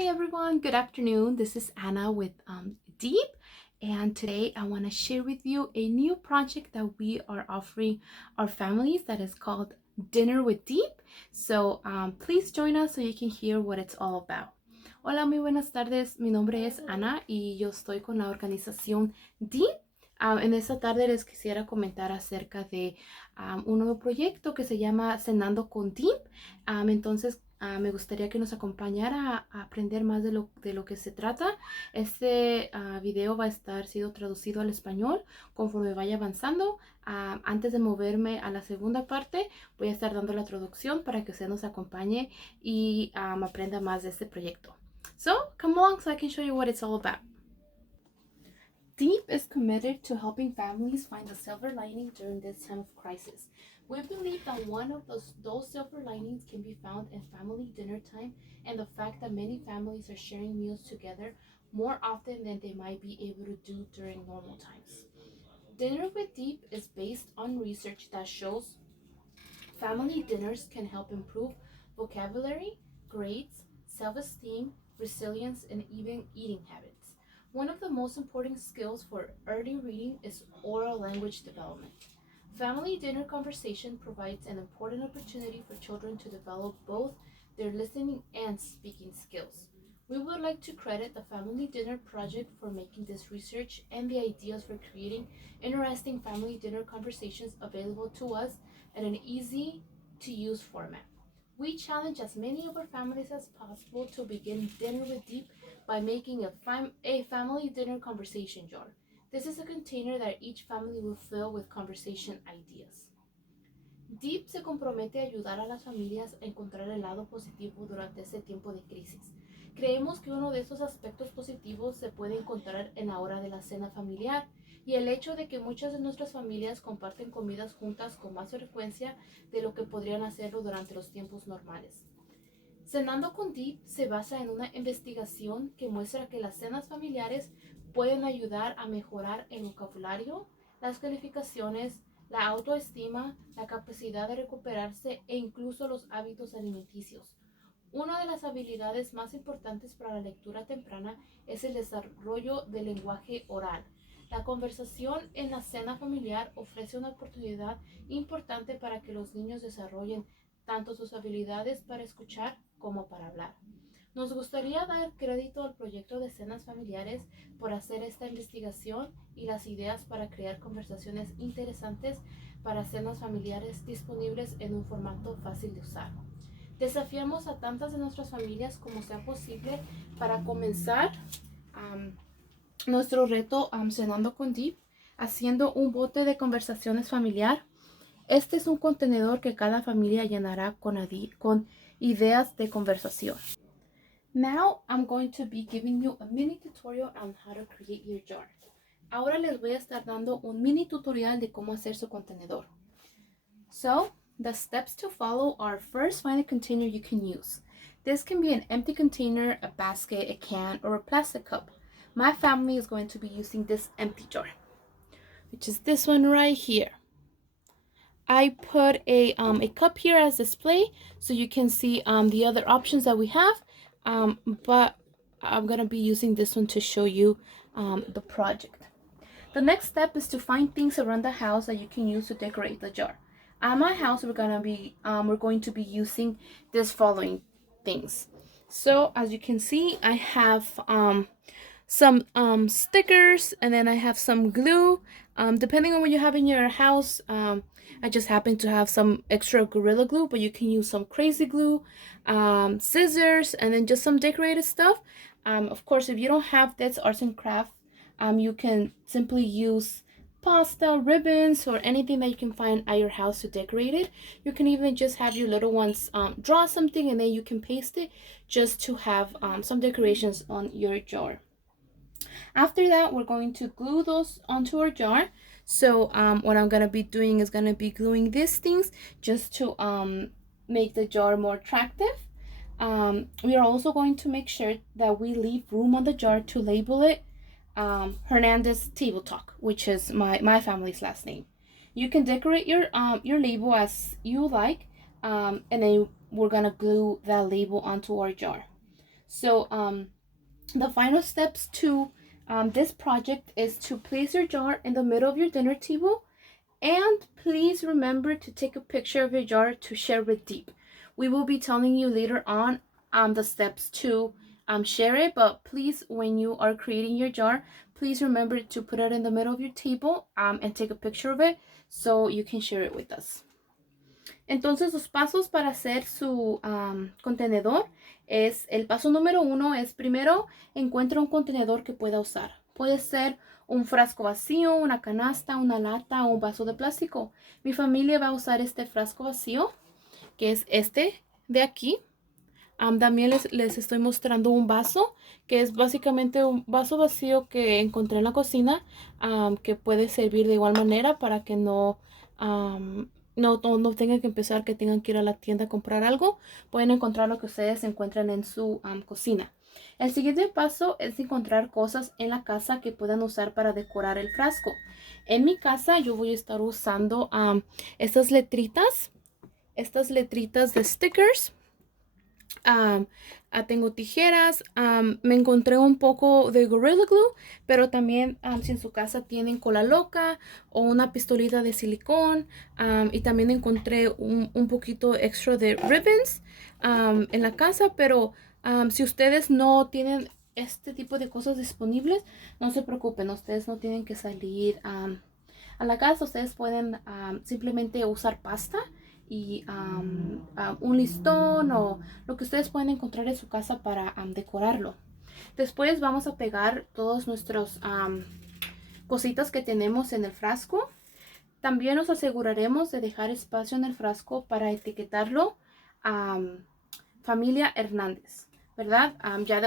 Hi everyone, good afternoon. This is Anna with Deep, and today I want to share with you a new project that we are offering our families that is called Dinner with Deep. So please join us so you can hear what it's all about. Hola, muy buenas tardes. Mi nombre es Ana y yo estoy con la organización Deep. En esta tarde les quisiera comentar acerca de un nuevo proyecto que se llama Cenando con Deep. Entonces, me gustaría que nos acompañara a aprender más de lo que se trata. Este video va a estar sido traducido al español conforme vaya avanzando. Antes de moverme a la segunda parte, voy a estar dando la traducción para que usted nos acompañe y aprenda más de este proyecto. So, come along so I can show you what it's all about. Deep is committed to helping families find the silver lining during this time of crisis. We believe that one of those silver linings can be found in family dinner time and the fact that many families are sharing meals together more often than they might be able to do during normal times. Dinner with Deep is based on research that shows family dinners can help improve vocabulary, grades, self-esteem, resilience, and even eating habits. One of the most important skills for early reading is oral language development. Family dinner conversation provides an important opportunity for children to develop both their listening and speaking skills. We would like to credit the Family Dinner Project for making this research and the ideas for creating interesting family dinner conversations available to us in an easy to use format. We challenge as many of our families as possible to begin Dinner with Deep by making a family dinner conversation jar. This is a container that each family will fill with conversation ideas. Deep se compromete a ayudar a las familias a encontrar el lado positivo durante este tiempo de crisis. Creemos que uno de esos aspectos positivos se puede encontrar en la hora de la cena familiar y el hecho de que muchas de nuestras familias comparten comidas juntas con más frecuencia de lo que podrían hacerlo durante los tiempos normales. Cenando con Deep se basa en una investigación que muestra que las cenas familiares pueden ayudar a mejorar el vocabulario, las calificaciones, la autoestima, la capacidad de recuperarse e incluso los hábitos alimenticios. Una de las habilidades más importantes para la lectura temprana es el desarrollo del lenguaje oral. La conversación en la cena familiar ofrece una oportunidad importante para que los niños desarrollen tanto sus habilidades para escuchar como para hablar. Nos gustaría dar crédito al proyecto de cenas familiares por hacer esta investigación y las ideas para crear conversaciones interesantes para cenas familiares disponibles en un formato fácil de usar. Desafiamos a tantas de nuestras familias como sea posible para comenzar nuestro reto Cenando con Deep, haciendo un bote de conversaciones familiar. Este es un contenedor que cada familia llenará con ideas de conversación. Now I'm going to be giving you a mini tutorial on how to create your jar. Ahora les voy a estar dando un mini tutorial de cómo hacer su contenedor. So, the steps to follow are: first, find a container you can use. This can be an empty container, a basket, a can, or a plastic cup. My family is going to be using this empty jar, which is this one right here. I put a cup here as display so you can see the other options that we have, but I'm gonna be using this one to show you the project. The next step is to find things around the house that you can use to decorate the jar. At my house, we're going to be using this following things. So as you can see, I have some stickers, and then I have some glue. Depending on what you have in your house, I just happen to have some extra Gorilla Glue, but you can use some crazy glue, scissors, and then just some decorated stuff. Of course, if you don't have this arts and craft, you can simply use pasta, ribbons, or anything that you can find at your house to decorate it. You can even just have your little ones draw something, and then you can paste it just to have some decorations on your jar. After that, we're going to glue those onto our jar. So what I'm gonna be doing is gonna be gluing these things just to make the jar more attractive. We are also going to make sure that we leave room on the jar to label it Hernandez Table Talk, which is my family's last name. You can decorate your label as you like, and then we're gonna glue that label onto our jar. So the final steps to this project is to place your jar in the middle of your dinner table, and please remember to take a picture of your jar to share with Deep. We will be telling you later on the steps to share it, but please, when you are creating your jar, please remember to put it in the middle of your table and take a picture of it so you can share it with us. Entonces, los pasos para hacer su contenedor es, el paso número 1 es primero encuentra un contenedor que pueda usar. Puede ser un frasco vacío, una canasta, una lata o un vaso de plástico. Mi familia va a usar este frasco vacío, que es este de aquí. También les estoy mostrando un vaso, que es básicamente un vaso vacío que encontré en la cocina, que puede servir de igual manera para que no tengan que empezar, que tengan que ir a la tienda a comprar algo. Pueden encontrar lo que ustedes encuentran en su cocina. El siguiente paso es encontrar cosas en la casa que puedan usar para decorar el frasco. En mi casa yo voy a estar usando estas letritas de stickers. Tengo tijeras, me encontré un poco de Gorilla Glue, pero también si en su casa tienen cola loca o una pistolita de silicón, y también encontré un poquito extra de ribbons en la casa, pero si ustedes no tienen este tipo de cosas disponibles, no se preocupen, ustedes no tienen que salir a la casa, ustedes pueden simplemente usar pasta y un listón o lo que ustedes pueden encontrar en su casa para decorarlo. Después vamos a pegar todos nuestros cositas que tenemos en el frasco. También nos aseguraremos de dejar espacio en el frasco para etiquetarlo familia Hernández, ¿verdad?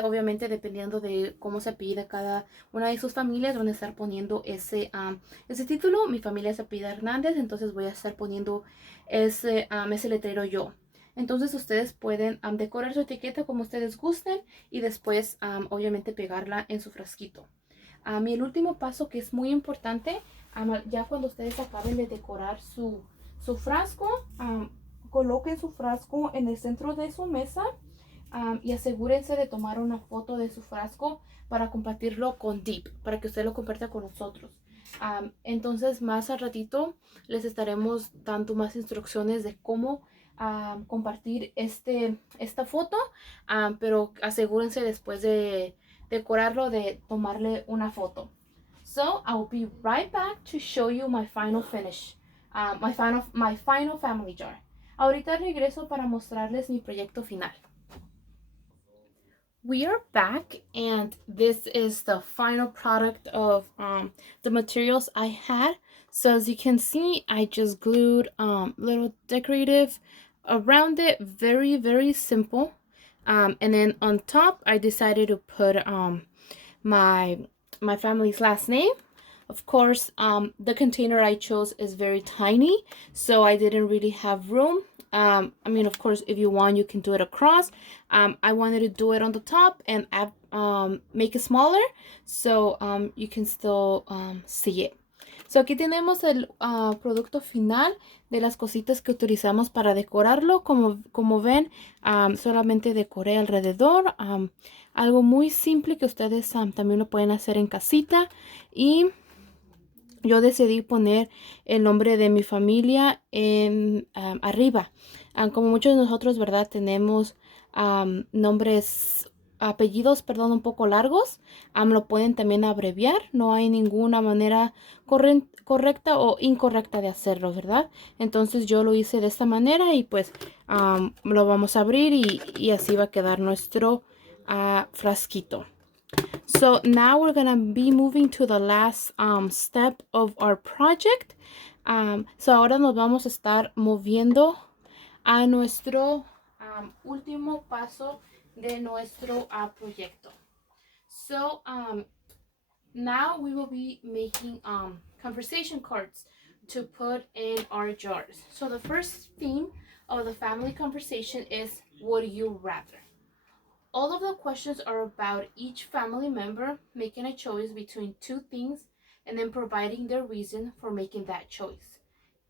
Obviamente dependiendo de cómo se apellida cada una de sus familias, van a estar poniendo ese título. Mi familia se apellida Hernández, entonces voy a estar poniendo ese letrero yo. Entonces ustedes pueden decorar su etiqueta como ustedes gusten y después obviamente pegarla en su frasquito. Y el último paso, que es muy importante, ya cuando ustedes acaben de decorar su frasco, coloquen su frasco en el centro de su mesa y asegúrense de tomar una foto de su frasco para compartirlo con Deep, para que usted lo comparta con nosotros. Entonces más al ratito les estaremos dando más instrucciones de cómo compartir esta foto, pero asegúrense después de decorarlo de tomarle una foto. So I will be right back to show you my final finish, my final family jar. Ahorita regreso para mostrarles mi proyecto final. We are back, and this is the final product of the materials I had. So as you can see, I just glued little decorative around it, very, very simple. And then on top, I decided to put my family's last name. Of course, the container I chose is very tiny, so I didn't really have room. I mean, of course, if you want, you can do it across. I wanted to do it on the top and make it smaller, so you can still see it. So aquí tenemos el producto final de las cositas que utilizamos para decorarlo. Como ven, solamente decoré alrededor. Algo muy simple que ustedes también lo pueden hacer en casita. Y yo decidí poner el nombre de mi familia en arriba. Como muchos de nosotros, ¿verdad? Tenemos apellidos, perdón, un poco largos. Lo pueden también abreviar. No hay ninguna manera correcta o incorrecta de hacerlo, ¿verdad? Entonces yo lo hice de esta manera y pues lo vamos a abrir y así va a quedar nuestro frasquito. So now we're gonna be moving to the last step of our project. So ahora nos vamos a estar moviendo a nuestro último paso de nuestro proyecto. So now we will be making conversation cards to put in our jars. So the first theme of the family conversation is, would you rather? All of the questions are about each family member making a choice between two things and then providing their reason for making that choice.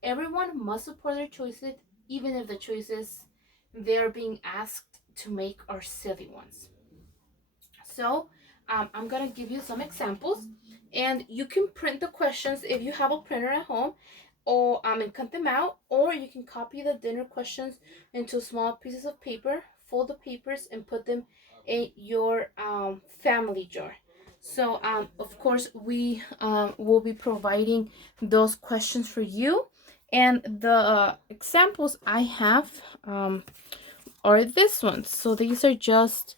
Everyone must support their choices, even if the choices they are being asked to make are silly ones. So I'm gonna give you some examples, and you can print the questions if you have a printer at home, or and cut them out, or you can copy the dinner questions into small pieces of paper, fold the papers, and put them in your family jar. So of course we will be providing those questions for you, and the examples I have are this ones. So these are just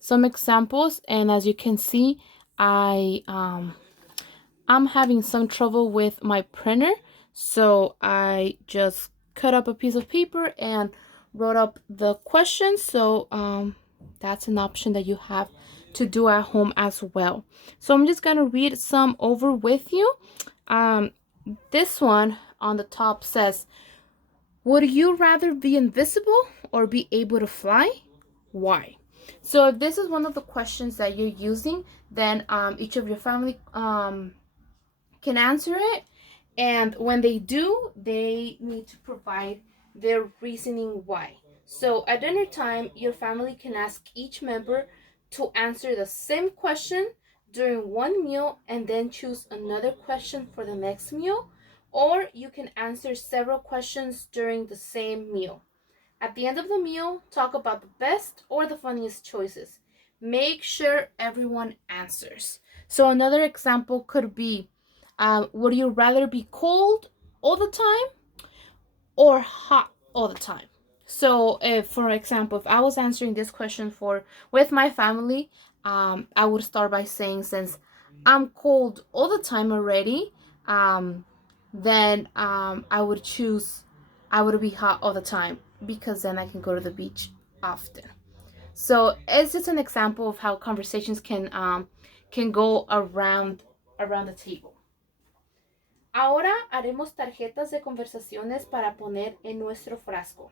some examples, and as you can see, I'm having some trouble with my printer, so I just cut up a piece of paper and wrote up the questions. So that's an option that you have to do at home as well. So I'm just gonna read some over with you. This one on the top says, would you rather be invisible or be able to fly? Why? So if this is one of the questions that you're using, then each of your family can answer it. And when they do, they need to provide their reasoning why. So at dinner time, your family can ask each member to answer the same question during one meal and then choose another question for the next meal. Or you can answer several questions during the same meal. At the end of the meal, talk about the best or the funniest choices. Make sure everyone answers. So another example could be, would you rather be cold all the time or hot all the time? So if, for example, if I was answering this question with my family, I would start by saying, since I'm cold all the time already, then I would be hot all the time, because then I can go to the beach often. So it's just an example of how conversations can go around the table. Ahora haremos tarjetas de conversaciones para poner en nuestro frasco.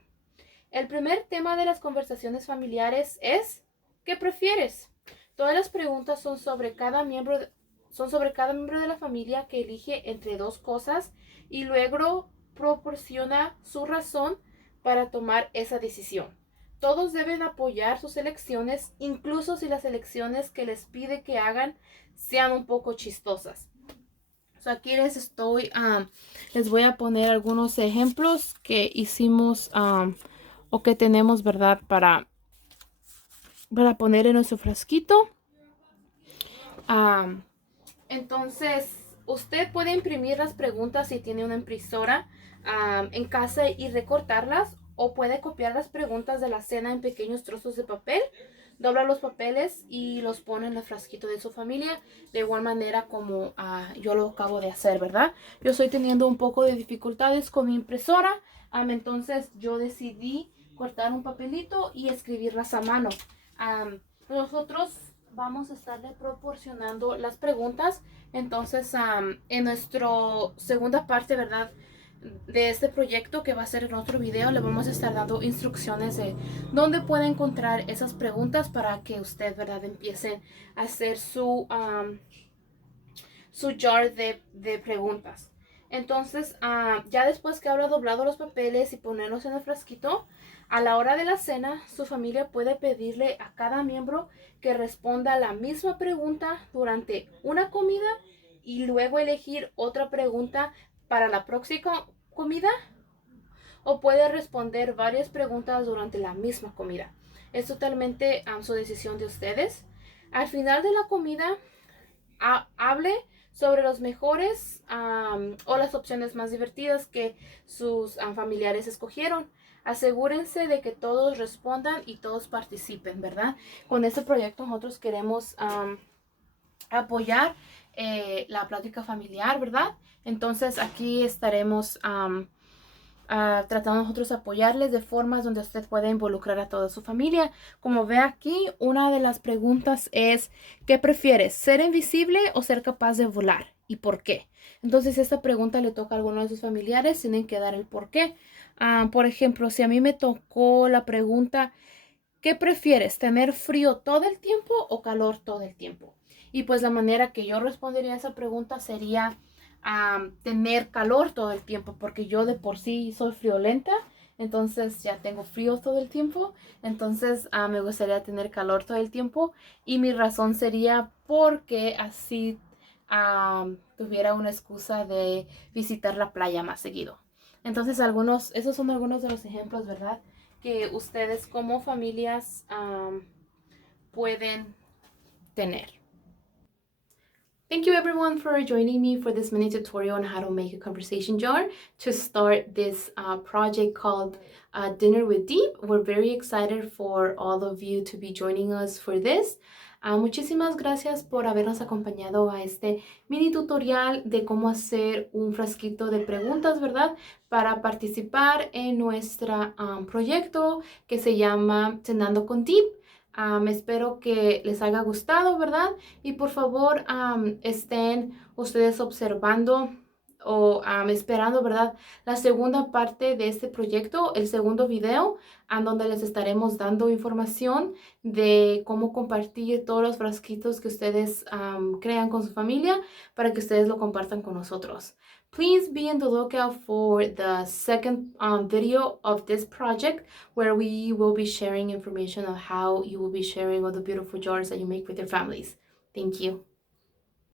El primer tema de las conversaciones familiares es ¿qué prefieres? Todas las preguntas son sobre cada miembro de la familia, que elige entre dos cosas y luego proporciona su razón para tomar esa decisión. Todos deben apoyar sus elecciones, incluso si las elecciones que les pide que hagan sean un poco chistosas. So aquí les voy a poner algunos ejemplos que hicimos o que tenemos, ¿verdad? Para poner en nuestro frasquito. Entonces, usted puede imprimir las preguntas si tiene una impresora en casa y recortarlas, o puede copiar las preguntas de la cena en pequeños trozos de papel, dobla los papeles y los pone en el frasquito de su familia, de igual manera como yo lo acabo de hacer, ¿verdad? Yo estoy teniendo un poco de dificultades con mi impresora, entonces yo decidí cortar un papelito y escribirlas a mano. Nosotros vamos a estarle proporcionando las preguntas. Entonces, en nuestra segunda parte, ¿verdad?, de este proyecto, que va a ser en otro video, le vamos a estar dando instrucciones de dónde puede encontrar esas preguntas para que usted, ¿verdad?, empiece a hacer su jar de preguntas. Entonces, ya después que habrá doblado los papeles y ponerlos en el frasquito, a la hora de la cena, su familia puede pedirle a cada miembro que responda la misma pregunta durante una comida y luego elegir otra pregunta para la próxima comida, o puede responder varias preguntas durante la misma comida. Es totalmente su decisión de ustedes. Al final de la comida, hable sobre los mejores o las opciones más divertidas que sus familiares escogieron. Asegúrense de que todos respondan y todos participen, ¿verdad? Con este proyecto nosotros queremos apoyar la plática familiar, ¿verdad? Entonces aquí estaremos tratando nosotros de apoyarles de formas donde usted pueda involucrar a toda su familia. Como ve aquí, una de las preguntas es, ¿qué prefieres? ¿Ser invisible o ser capaz de volar? ¿Y por qué? Entonces, si esta pregunta le toca a alguno de sus familiares, tienen que dar el por qué. Por ejemplo, si a mí me tocó la pregunta, ¿qué prefieres? ¿Tener frío todo el tiempo o calor todo el tiempo? Y pues la manera que yo respondería a esa pregunta sería tener calor todo el tiempo, porque yo de por sí soy friolenta. entonces ya tengo frío todo el tiempo, entonces me gustaría tener calor todo el tiempo y mi razón sería porque así tuviera una excusa de visitar la playa más seguido. Entonces esos son algunos de los ejemplos, ¿verdad? Que ustedes como familias pueden tener. Thank you everyone for joining me for this mini tutorial on how to make a conversation jar to start this project called Dinner with Deep. We're very excited for all of you to be joining us for this. Muchísimas gracias por habernos acompañado a este mini tutorial de cómo hacer un frasquito de preguntas, ¿verdad? Para participar en nuestro proyecto que se llama Cenando con Deep. Espero que les haya gustado, ¿verdad? Y por favor, estén ustedes observando o esperando, ¿verdad? La segunda parte de este proyecto, el segundo video, donde les estaremos dando información de cómo compartir todos los frasquitos que ustedes crean con su familia para que ustedes lo compartan con nosotros. Please be on the lookout for the second video of this project where we will be sharing information on how you will be sharing all the beautiful jars that you make with your families. Thank you.